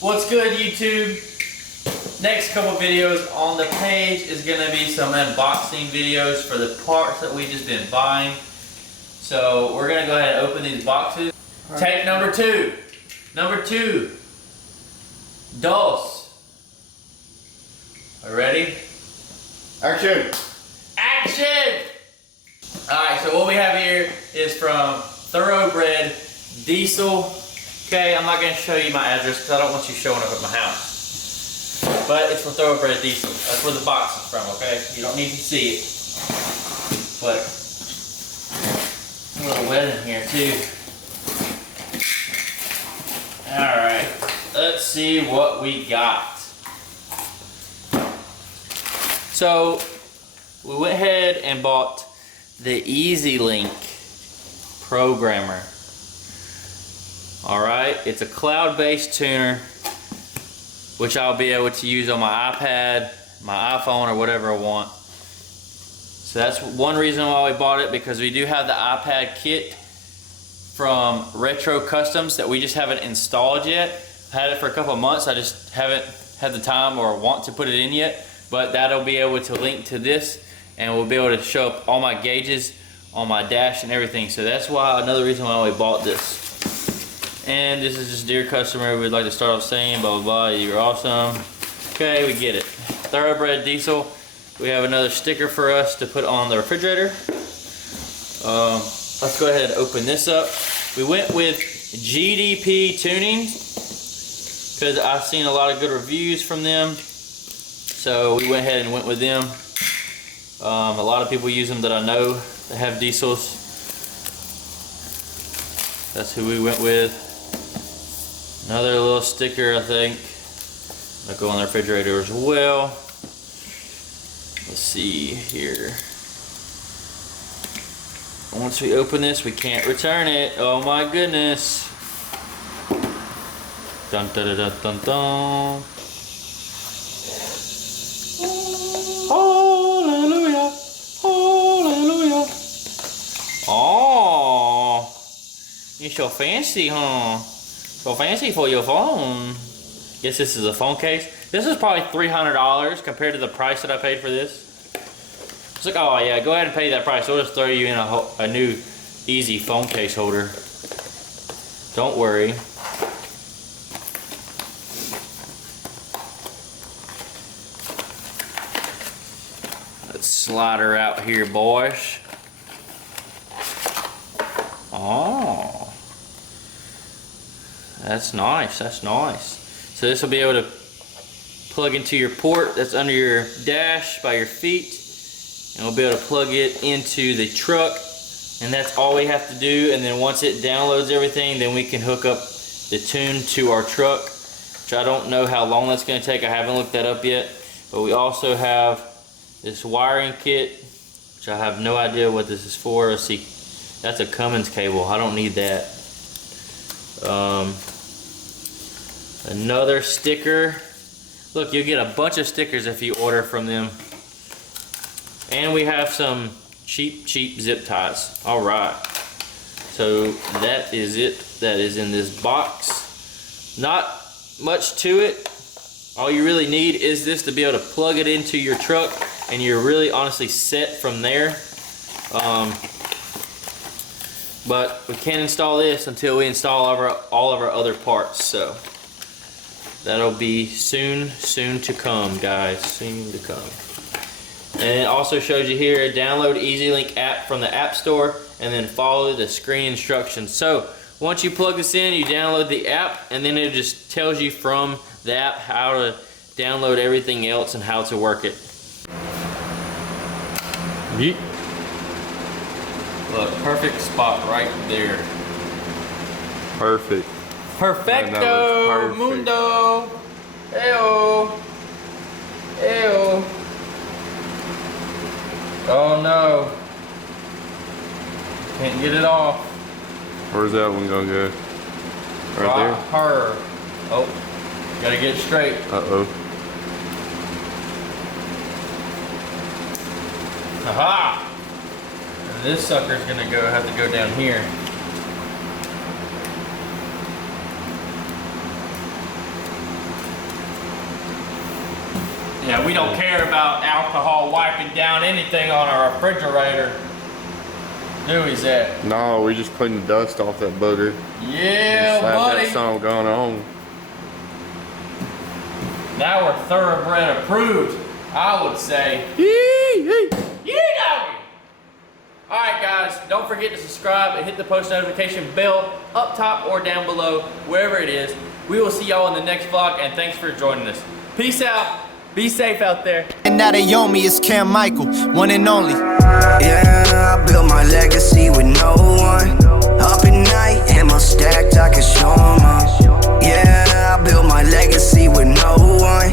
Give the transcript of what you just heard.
What's good, YouTube? Next couple videos on the page is going to be some unboxing videos for the parts that we've just been buying. So we're going to go ahead and open these boxes. Tape number two. Number two. Dos. Are you ready? Action! Action! Alright, so what we have here is from Thoroughbred Diesel. Okay, I'm not going to show you my address because I don't want you showing up at my house. But it's from Thoroughbred Diesel. That's where the box is from, okay? You don't need to see it. But it's a little wet in here too. Alright, let's see what we got. So, we went ahead and bought the Ezlynk programmer. Alright, it's a cloud-based tuner which I'll be able to use on my iPad, my iPhone, or whatever I want. So that's one reason why we bought it, because we do have the iPad kit from Retro Customs that we just haven't installed yet. I've had it for a couple of months, I just haven't had the time or want to put it in yet, but that'll be able to link to this and we'll be able to show up all my gauges on my dash and everything. So that's why, another reason why we bought this. And this is just, dear customer, we'd like to start off saying blah blah blah, you're awesome. Okay, we get it. Thoroughbred Diesel. We have another sticker for us to put on the refrigerator. Let's go ahead and open this up. We went with GDP Tuning because I've seen a lot of good reviews from them. So we went ahead and went with them. A lot of people use them that I know that have diesels. That's who we went with. Another little sticker, I think. That'll go on the refrigerator as well. Let's see here. Once we open this, we can't return it. Oh my goodness. Dun dun dun dun dun. Hallelujah. Hallelujah. Oh. You're so fancy, huh? So fancy for your phone. Guess this is a phone case. This is probably $300 compared to the price that I paid for this. It's like, oh yeah, go ahead and pay that price. We'll just throw you in a new easy phone case holder. Don't worry. Let's slide her out here, boys. Oh. That's nice, that's nice. So this will be able to plug into your port that's under your dash by your feet, and we'll be able to plug it into the truck, and that's all we have to do. And then once it downloads everything, then we can hook up the tune to our truck, which I don't know how long that's going to take. I haven't looked that up yet. But we also have this wiring kit, which I have no idea what this is for. Let's see, that's a Cummins cable. I don't need that. Another sticker. Look, you'll get a bunch of stickers if you order from them. And we have some cheap zip ties. Alright. So that is it. That is in this box. Not much to it. All you really need is this to be able to plug it into your truck, and you're really honestly set from there. But we can't install this until we install all of our other parts. So that'll be soon to come, guys. Soon to come. And it also shows you here, download Ezlynk app from the App Store and then follow the screen instructions. So once you plug this in, you download the app, and then it just tells you from the app how to download everything else and how to work it. Yeet. Look, perfect spot right there. Perfect. Perfecto, perfect. mundo. Ew. Ew. Oh no. Can't get it off. Where's that one gonna go? Right there? Her. Oh, gotta get it straight. Uh-oh. Aha! And this sucker's gonna have to go down here. Yeah, we don't care about alcohol wiping down anything on our refrigerator. Do we, Zach? No, we just clean the dust off that booger. Yeah, Slap buddy. that song going on. Now we're thoroughbred approved, I would say. Yeah, doggy. All right, guys, don't forget to subscribe and hit the post notification bell up top or down below, wherever it is. We will see y'all in the next vlog, and thanks for joining us. Peace out. Be safe out there. And now they own me, it's Cam Michael, one and only. Yeah, I built my legacy with no one. Up at night, ammo stacked, I can show 'em up. Yeah, I built my legacy with no one.